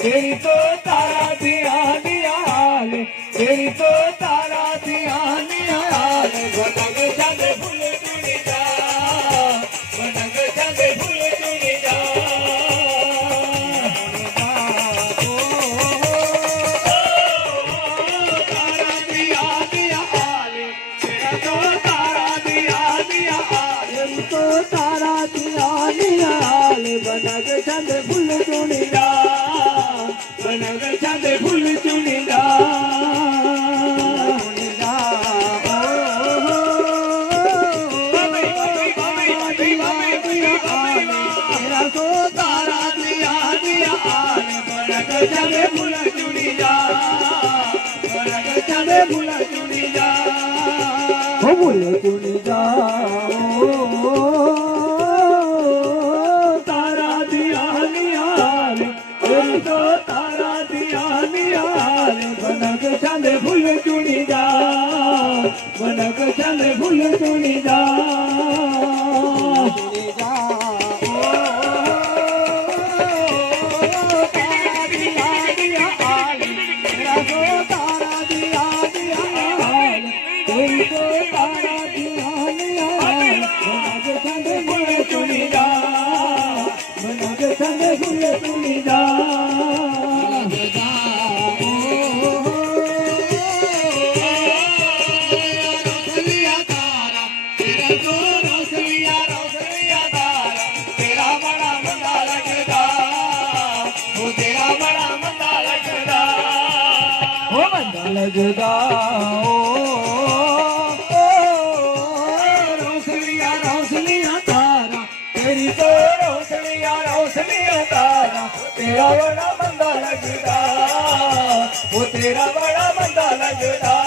तेरी तो तारा दिया दिया हाल, तेरी तो तारा दिया दिया हाल। बनग चंद फूल चुनी जा, बनग चंद फूल चुनी जा। तारा दिया दिया हाल, तेरा तो तारा दिया दिया हाल, तेरी तो तारा दिया दिया हाल। बनग चंद फूल चुनी जा, बनग चंद फूल चुनी जा, चुनी जा। तेरा तो तारा दिया दिया हाल, बनग चंद फूल चुनी जा, बनग चंद फूल चुनी जा, फूल चुनी जा। तारा दिया दिया हाल, तेरी तो तारा दिया दिया हाल। बनग चंद फूल चुनी जा, बनग चंद फूल चुनी जा, चुनी जा। तारा दिया दिया हाल, तेरा तो तारा दिया दिया हाल, तेरी तो तारा दिया दिया हाल। बनग चंद फूल चुनी जा, बनग चंद फूल चुनी जा। लगदा रोशनिया रोशनिया तारा, तेरी तो रोशनिया रोशनिया तारा। तेरा बड़ा बंदा लगदा, वो तेरा बड़ा बंदा लगदा।